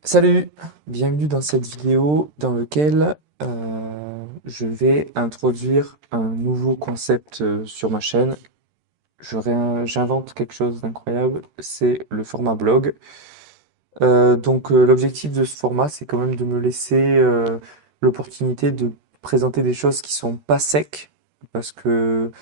Salut, bienvenue dans cette vidéo dans laquelle je vais introduire un nouveau concept sur ma chaîne. J'invente quelque chose d'incroyable, c'est le format blog. L'objectif de ce format, c'est quand même de me laisser l'opportunité de présenter des choses qui sont pas secs, parce que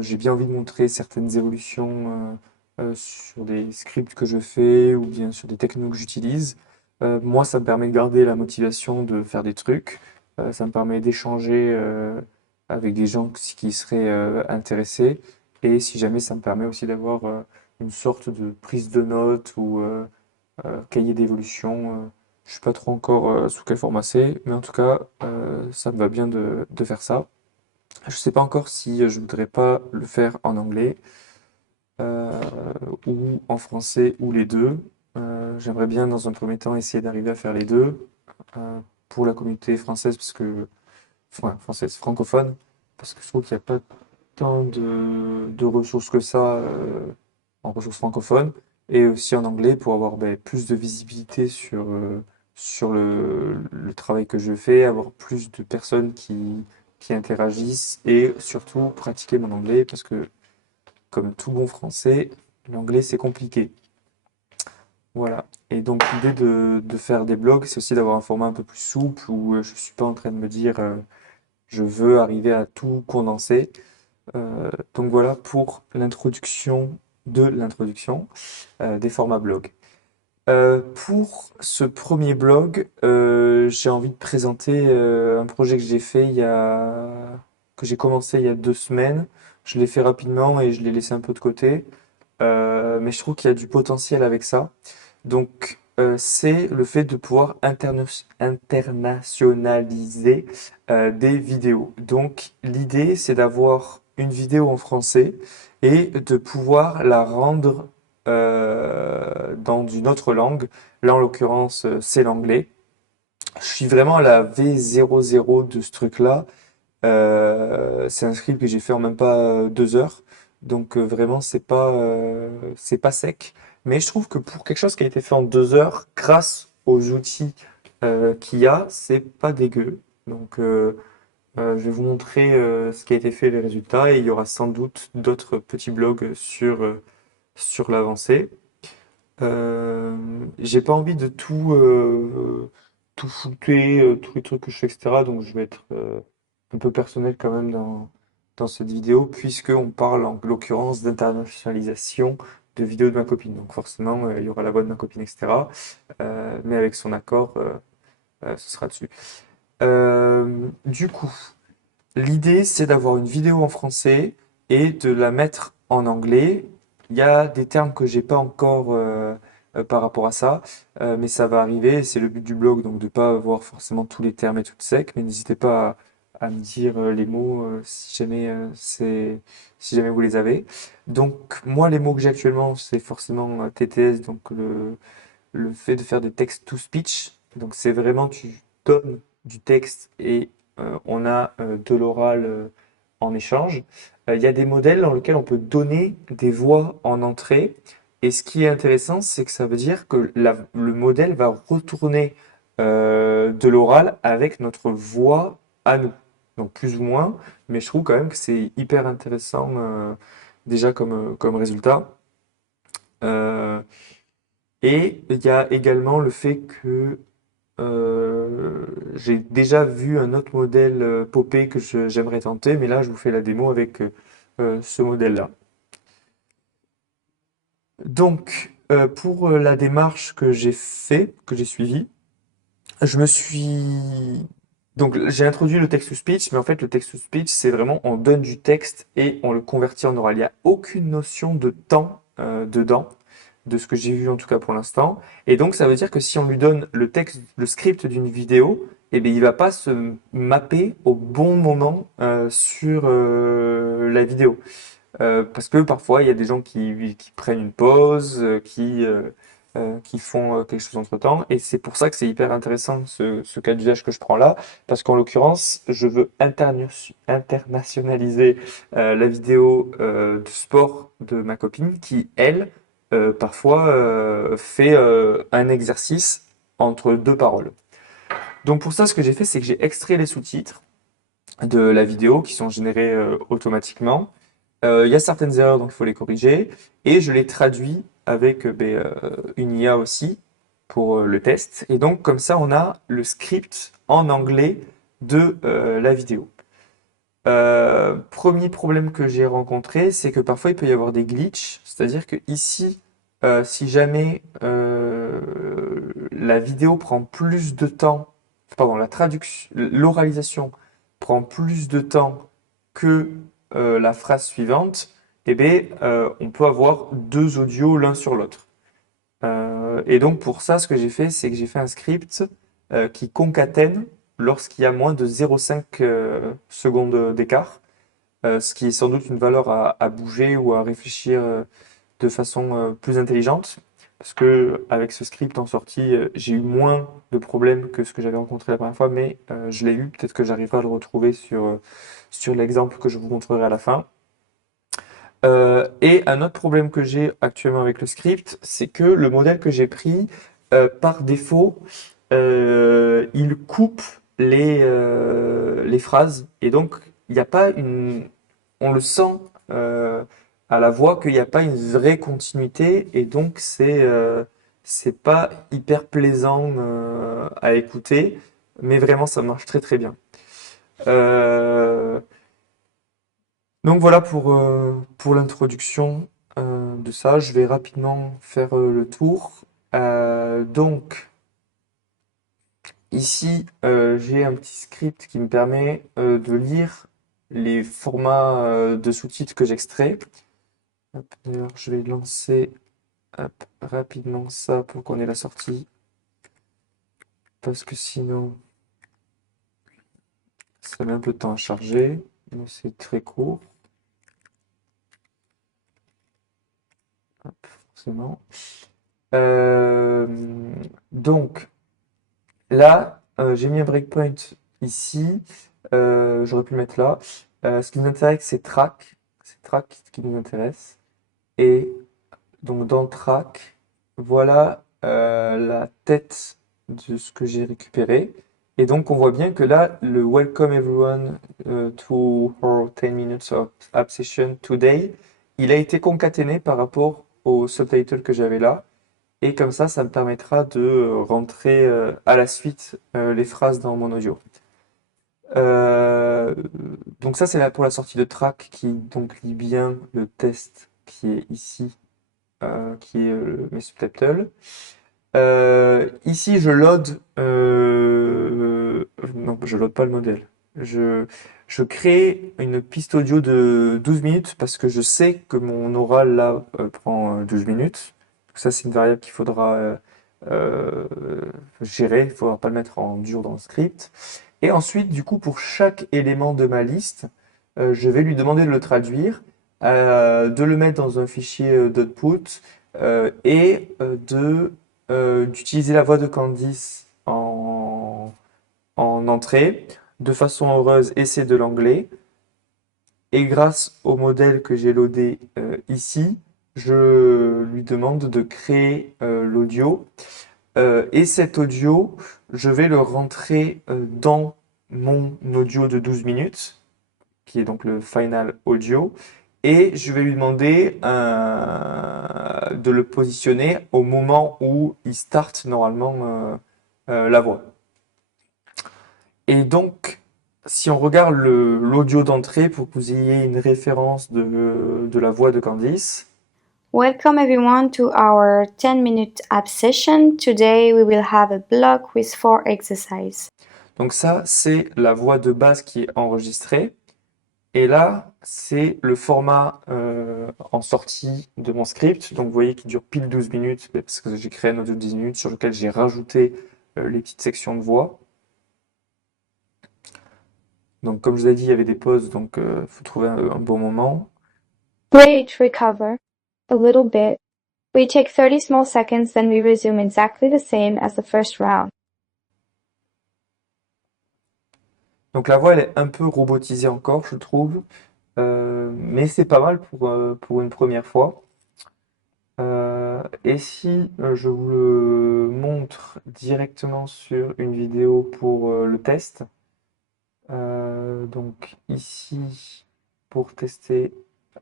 j'ai bien envie de montrer certaines évolutions sur des scripts que je fais ou bien sur des technos que j'utilise. Moi, ça me permet de garder la motivation de faire des trucs. Ça me permet d'échanger avec des gens qui seraient intéressés. Et si jamais, ça me permet aussi d'avoir une sorte de prise de notes ou cahier d'évolution. Je sais pas trop encore sous quel format c'est, mais en tout cas, ça me va bien de faire ça. Je sais pas encore si je voudrais pas le faire en anglais euh, ou en français ou les deux. J'aimerais bien dans un premier temps essayer d'arriver à faire les deux pour la communauté française parce que enfin, française francophone parce que je trouve qu'il n'y a pas tant de ressources que ça en ressources francophones et aussi en anglais pour avoir plus de visibilité sur le travail que je fais, avoir plus de personnes qui interagissent et surtout pratiquer mon anglais parce que, comme tout bon français, l'anglais c'est compliqué. Voilà. Et donc l'idée de faire des blogs, c'est aussi d'avoir un format un peu plus souple où je suis pas en train de me dire je veux arriver à tout condenser. Donc voilà pour l'introduction de l'introduction des formats blog. Pour ce premier blog, j'ai envie de présenter un projet que j'ai fait que j'ai commencé il y a 2 semaines. Je l'ai fait rapidement et je l'ai laissé un peu de côté. Mais je trouve qu'il y a du potentiel avec ça. C'est le fait de pouvoir internationaliser des vidéos. Donc, l'idée, c'est d'avoir une vidéo en français et de pouvoir la rendre dans une autre langue. Là, en l'occurrence, c'est l'anglais. Je suis vraiment à la V00 de ce truc-là. C'est un script que j'ai fait en même pas 2 heures. Vraiment, c'est pas sec. Mais je trouve que pour quelque chose qui a été fait en 2 heures, grâce aux outils qu'il y a, c'est pas dégueu. Je vais vous montrer ce qui a été fait, les résultats, et il y aura sans doute d'autres petits blogs sur l'avancée. J'ai pas envie de tout shooter, tous les trucs que je fais, etc. Donc je vais être un peu personnel quand même dans cette vidéo, puisqu'on parle en l'occurrence d'internationalisation de vidéos de ma copine. Donc forcément, il y aura la voix de ma copine, etc. Mais avec son accord, ce sera dessus. Du coup, l'idée, c'est d'avoir une vidéo en français et de la mettre en anglais. Il y a des termes que j'ai pas encore par rapport à ça, mais ça va arriver. C'est le but du blog, donc de pas avoir forcément tous les termes et tout sec. Mais n'hésitez pas à me dire les mots si jamais vous les avez. Donc moi, les mots que j'ai actuellement, c'est forcément TTS, donc le fait de faire des text to speech. Donc c'est vraiment tu donnes du texte et on a de l'oral en échange. Il y a des modèles dans lesquels on peut donner des voix en entrée. Et ce qui est intéressant, c'est que ça veut dire que le modèle va retourner de l'oral avec notre voix à nous. Donc plus ou moins, mais je trouve quand même que c'est hyper intéressant déjà comme résultat. Euh, et il y a également le fait que j'ai déjà vu un autre modèle popé que j'aimerais tenter, mais là, je vous fais la démo avec ce modèle-là. Pour la démarche que j'ai fait, que j'ai suivie, je me suis... j'ai introduit le text-to-speech, mais en fait, le text-to-speech, c'est vraiment, on donne du texte et on le convertit en oral. Il n'y a aucune notion de temps dedans, de ce que j'ai vu en tout cas pour l'instant. Et donc, ça veut dire que si on lui donne le texte, le script d'une vidéo, eh bien, il va pas se mapper au bon moment sur la vidéo. Parce que parfois, il y a des gens qui prennent une pause, qui font quelque chose entre-temps. Et c'est pour ça que c'est hyper intéressant ce cas d'usage que je prends là. Parce qu'en l'occurrence, je veux internationaliser la vidéo de sport de ma copine qui, elle, parfois fait un exercice. entre deux paroles. Donc pour ça, ce que j'ai fait, c'est que j'ai extrait les sous-titres de la vidéo qui sont générés automatiquement. Il y a certaines erreurs, donc il faut les corriger. Et je les traduis avec une IA aussi pour le test. Et donc comme ça, on a le script en anglais de la vidéo. Premier problème que j'ai rencontré, c'est que parfois il peut y avoir des glitches. C'est-à-dire que ici, si jamais la vidéo prend plus de temps, pardon, la traduction, l'oralisation prend plus de temps que la phrase suivante, eh bien, on peut avoir deux audios l'un sur l'autre. Et donc pour ça, ce que j'ai fait, c'est que j'ai fait un script qui concatène lorsqu'il y a moins de 0,5 secondes d'écart, ce qui est sans doute une valeur à bouger ou à réfléchir de façon plus intelligente. Parce que avec ce script en sortie, j'ai eu moins de problèmes que ce que j'avais rencontré la première fois, mais je l'ai eu. Peut-être que j'arriverai à le retrouver sur l'exemple que je vous montrerai à la fin. Et un autre problème que j'ai actuellement avec le script, c'est que le modèle que j'ai pris, par défaut, il coupe les phrases. Et donc, il n'y a pas une... On le sent à la voix qu'il n'y a pas une vraie continuité. Et donc, c'est pas hyper plaisant à écouter. Mais vraiment, ça marche très très bien. Euh, donc voilà pour l'introduction de ça. Je vais rapidement faire le tour. Donc ici, j'ai un petit script qui me permet de lire les formats de sous-titres que j'extrais. Hop, d'ailleurs, je vais lancer hop, rapidement ça pour qu'on ait la sortie. Parce que sinon, ça met un peu de temps à charger. Mais c'est très court. Hop, forcément. Euh, donc, là, j'ai mis un breakpoint ici. J'aurais pu le mettre là. Ce qui nous intéresse, c'est track. C'est track qui nous intéresse. Et donc, dans track, voilà la tête de ce que j'ai récupéré. Et donc, on voit bien que là, le Welcome everyone to our 10 minutes of app session today, il a été concaténé par rapport au subtitle que j'avais là. Et comme ça me permettra de rentrer à la suite les phrases dans mon audio. Euh, donc ça, c'est là pour la sortie de track qui donc lit bien le test qui est ici, qui est mes subtitles. Ici, je load, non, je load pas le modèle. Je, je crée une piste audio de 12 minutes parce que je sais que mon oral là prend 12 minutes. Donc ça, c'est une variable qu'il faudra euh, gérer. Il ne faudra pas le mettre en dur dans le script. Et ensuite, du coup, pour chaque élément de ma liste, je vais lui demander de le traduire, de le mettre dans un fichier d'output et d'utiliser la voix de Candice en entrée. De façon heureuse, et c'est de l'anglais. Et grâce au modèle que j'ai loadé ici, je lui demande de créer l'audio. Et cet audio, je vais le rentrer dans mon audio de 12 minutes, qui est donc le final audio. Et je vais lui demander de le positionner au moment où il start normalement la voix. Et donc, si on regarde l'audio d'entrée pour que vous ayez une référence de la voix de Candice. Welcome everyone to our 10-minute app session. Today we will have a block with 4 exercises. Donc ça, c'est la voix de base qui est enregistrée. Et là, c'est le format en sortie de mon script. Donc vous voyez qu'il dure pile 12 minutes parce que j'ai créé un audio de 10 minutes sur lequel j'ai rajouté les petites sections de voix. Donc comme je vous ai dit, il y avait des pauses, donc il faut trouver un bon moment. Wait, recover a little bit. We take 30 small seconds, then we resume exactly the same as the first round. Donc la voix, elle est un peu robotisée encore, je trouve. Mais c'est pas mal pour une première fois. Et si je vous le montre directement sur une vidéo pour le test, donc ici pour tester,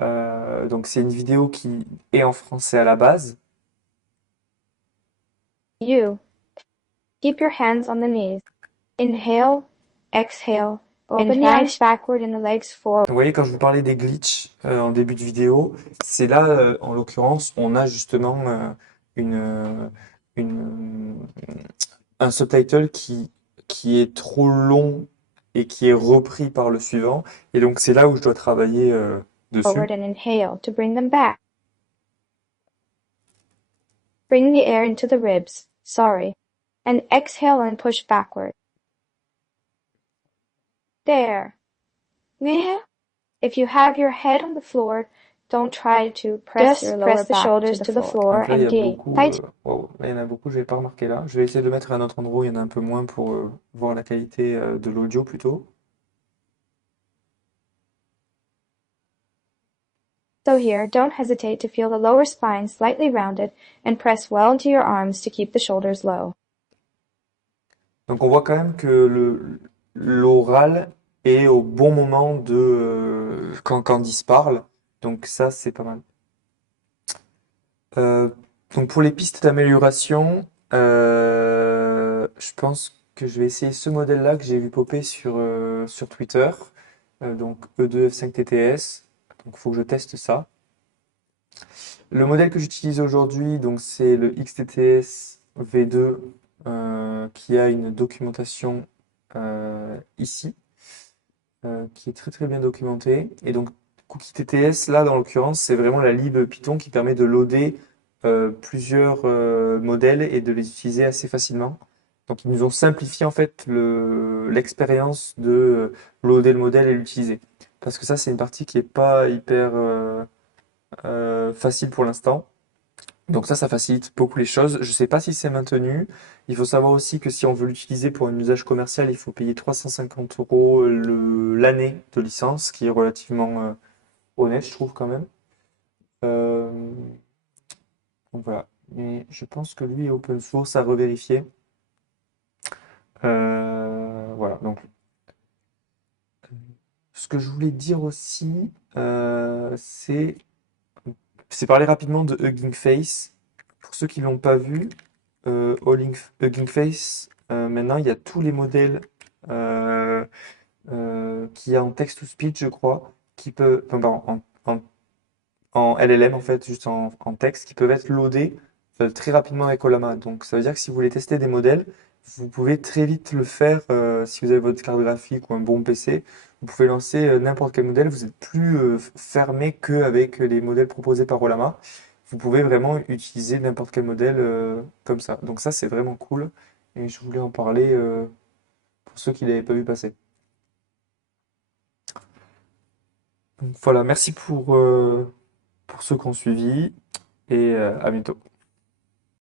donc c'est une vidéo qui est en français à la base. You. Keep your hands on the knees. Inhale, exhale, open the arms backward and the legs forward. Vous voyez, quand je vous parlais des glitches en début de vidéo, c'est là, en l'occurrence, on a justement une, une, un subtitle qui est trop long et qui est repris par le suivant. Et donc, c'est là où je dois travailler dessus. And inhale to bring them back. Bring the air into the ribs, sorry, and exhale and push backward. There. If you have your head on the floor, don't try to press your lower back shoulders to the floor Donc là, il y and a gain. beaucoup, wow, là, il y en a beaucoup, je vais pas remarquer là. Je vais essayer de le mettre à un autre endroit où il y en a un peu moins pour voir la qualité de l'audio plutôt. So here, don't hesitate to feel the lower spine slightly rounded and press well into your arms to keep the shoulders low. Donc on voit quand même que l'oral est au bon moment de quand Candice parle. Donc ça, c'est pas mal. Euh, donc pour les pistes d'amélioration, je pense que je vais essayer ce modèle-là que j'ai vu popper sur Twitter. Donc E2F5TTS. Donc il faut que je teste ça. Le modèle que j'utilise aujourd'hui, donc c'est le XTTS V2 qui a une documentation ici, qui est très très bien documentée. Et donc Cookie TTS, là dans l'occurrence, c'est vraiment la lib Python qui permet de loader plusieurs modèles et de les utiliser assez facilement. Donc ils nous ont simplifié en fait l'expérience de loader le modèle et l'utiliser. Parce que ça, c'est une partie qui est pas hyper facile pour l'instant. Donc ça facilite beaucoup les choses. Je ne sais pas si c'est maintenu. Il faut savoir aussi que si on veut l'utiliser pour un usage commercial, il faut payer 350 euros l'année de licence, ce qui est relativement honnête, je trouve quand même. Euh, donc voilà. Mais je pense que lui est open source à revérifier. Voilà. Donc ce que je voulais dire aussi, c'est parler rapidement de Hugging Face. Pour ceux qui l'ont pas vu, Hugging Face, maintenant il y a tous les modèles qu'il y a en text-to-speech, je crois, qui peuvent, enfin, pardon, en LLM en fait, juste en texte, qui peuvent être loadés très rapidement avec Olama. Donc ça veut dire que si vous voulez tester des modèles, vous pouvez très vite le faire si vous avez votre carte graphique ou un bon PC. Vous pouvez lancer n'importe quel modèle, vous n'êtes plus fermé qu'avec les modèles proposés par Olama. Vous pouvez vraiment utiliser n'importe quel modèle comme ça. Donc ça, c'est vraiment cool. Et je voulais en parler pour ceux qui ne l'avaient pas vu passer. Donc voilà, merci pour ceux qui ont suivi et à bientôt.